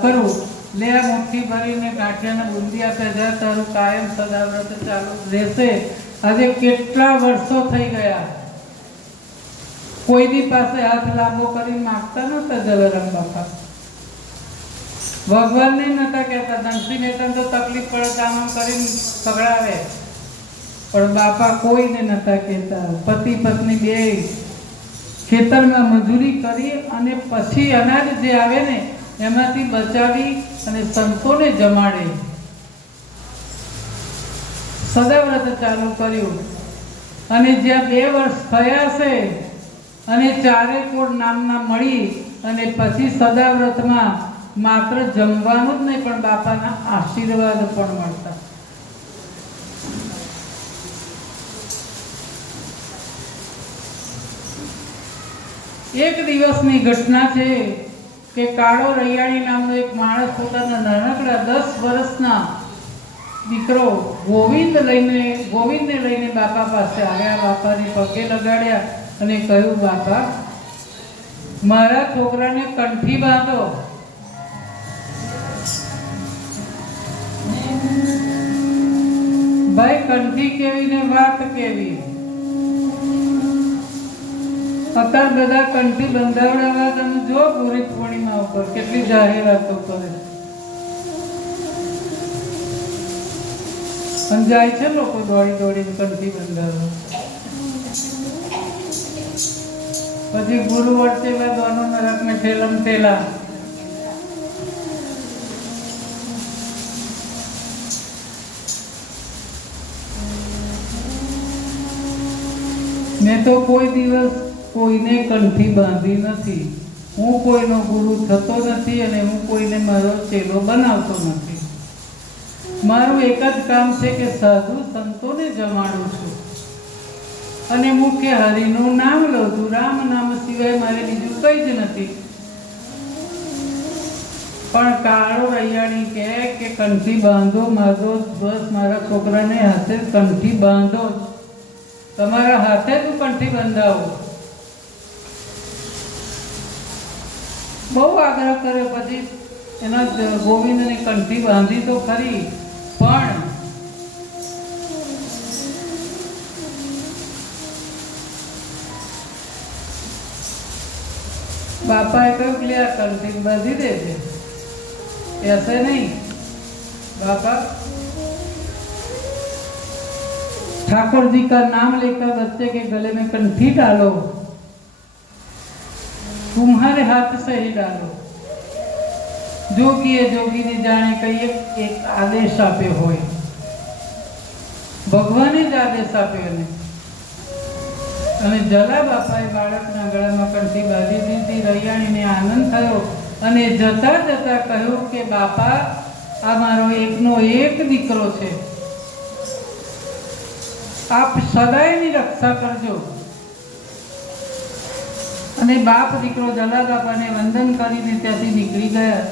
કરું લે આ મુઠ્ઠી ભરીને ગાંઠિયાના બુંદી આપે જા તારું કાયમ સદાવ્રત ચાલુ રહેશે. આજે કેટલા વર્ષો થઈ ગયા, કોઈની પાસે હાથ લાંબો કરીને માગતા નહોતા જલારામ બાપા. ભગવાનને નતા કહેતા, ધનસિંહ મહેતા તો તકલીફ પડે આમ કરીને પકડાવે, પણ બાપા કોઈને નતા કહેતા. પતિ પત્ની બે ખેતરમાં મજૂરી કરી અને પછી અનાજ જે આવે ને એમાંથી બચાવી અને સંતોને જમાડે. સદાવ્રત ચાલુ કર્યું અને જ્યાં 2 વર્ષ થયા છે અને 4 કોડ નામના મળી અને પછી સદાવ્રતમાં માત્ર જમવાનું જ નહીં પણ બાપાના આશીર્વાદ પણ મળતા. એક દિવસની ઘટના છે કે કાળો રૈયાણી નામનો એક માણસ પોતાના નાનકડા 10 વર્ષના દીકરો ગોવિંદને લઈને બાપા પાસે આવ્યા. બાપાને પગે લગાડ્યા અને કહ્યું, બાપા મારા છોકરાને કંઠી બાંધો. ભાઈ કંઠી કેવી ને વાત કેવી. અત્યારે બધા કંઠી બંધાવડાવા તમે જો પૂરી પૂર્ણિમા ઉપર કેટલી જાહેરાતો કરે અને જાય છે લોકો દોડી દોડીને કંઠી બંધાવવા. પછી ગુરુ વર્તેલા દોનો નરક ને ઠેલમ ઠેલા. મેં તો કોઈ દિવસ કોઈને કંઠી બાંધી નથી. હું કોઈનો ગુરુ થતો નથી અને હું કોઈને મારો ચેલો બનાવતો નથી. મારું એક જ કામ છે કે સાધુ સંતોને જમાડું છું અને મુખ્ય હરિનું નામ લઉં છું. રામ નામ સિવાય મારે બીજું કંઈ જ નથી. પણ કાળો રૈયાણી કે કંઠી બાંધો માધો, બસ મારા છોકરાને હાથે કંઠી બાંધો, તમારા હાથે તું કંઠી બંધાવો. બહુ આગ્રહ કર્યો. પછી એના ગોવિંદને કંઠી બાંધી તો ખરી, પણ બાપાએ કહ્યું કે આ કંઠી બાંધી દેજે. ऐसे नहीं बाबा, ठाकुर जी का नाम लेकर बच्चे के गले में कंठी डालो, तुम्हारे हाथ से ही डालो. जोगी ने जाने कई एक आदेश आप्यो होय, भगवाने ज आदेश आप्यो ने. અને જલા બાપાએ બાળકના ગળામાં કંઠી બાંધી દીધી. રૈયાણીને આનંદ થયો અને જતા જતા કહ્યું કે બાપા આ મારો એકનો એક દીકરો છે, આપ સદાયની રક્ષા કરજો. અને બાપ દીકરો જલા બાપાને વંદન કરીને ત્યાંથી નીકળી ગયા.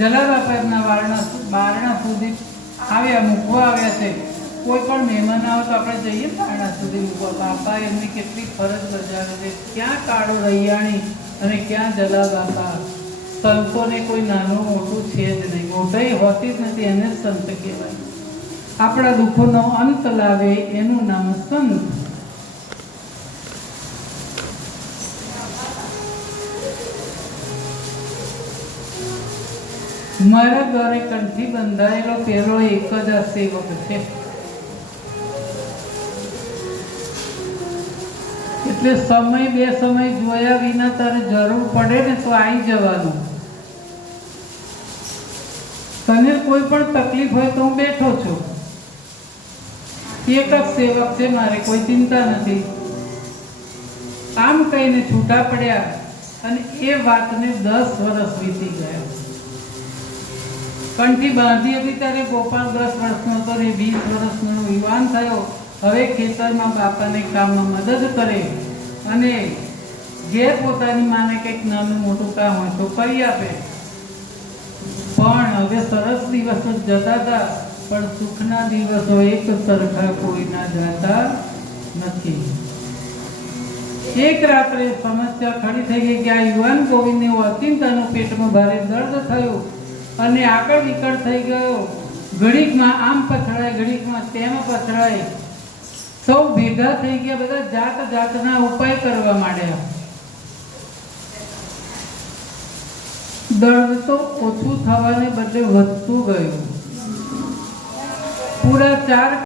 જલા બાપા એમના બારણા સુધી આવ્યા, મૂકવા આવ્યા છે. કોઈ પણ મહેમાન આવે તો આપણે જઈએ બારણા સુધી મૂકવા. બાપા એમની કેટલી ફરજ બજાવે છે. ક્યાં કાળો રૈયાણી અને ક્યાં જલા બાપા. સંતોને કોઈ નાનું મોટું છે જ નહીં, મોટાઈ હોતી જ નથી, એને સંત કહેવાય. આપણા દુઃખોનો અંત લાવે એનું નામ સંત. મારા ઘરે કંઠી બંધાયેલો પેલો એક જ આ સેવક છે. એટલે સમય બે સમય જોયા વિના તારે જરૂર પડે ને તો આવી જવાનું. તને કોઈ પણ તકલીફ હોય તો હું બેઠો છું. એક જ સેવક છે મારે, કોઈ ચિંતા નથી. આમ કહીને છૂટા પડ્યા અને એ વાતને 10 વર્ષ વીતી ગયા. કંઠી બાંધી હતી ત્યારે ગોપાલ 10 વર્ષનો હતો ને 20 વર્ષનો યુવાન થયો. હવે ખેતરમાં બાપાને કામમાં મદદ કરે અને ઘેર પોતાની માને કંઈક નાનું મોટું કામ હોય તો કરી આપે. પણ હવે સરસ દિવસો જતા હતા, પણ સુખના દિવસો એક સરખા કોઈના જતા નથી. એક રાત્રે સમસ્યા ખડી થઈ ગઈ કે આ યુવાન ગોવિંદને ઓચિંતાનું પેટમાં ભારે દર્દ થયું અને આગળ વિકળ થઈ ગયો. ઘડીકમાં આમ પથરાય, ઘડીકમાં તેમ પથરાય. સૌ ભેગા થઈ ગયા, બધા જાત જાતના ઉપાય કરવા માંડ્યા. દર્દ તો ઓછું થવાને બદલે વધતું ગયું. પૂરા 4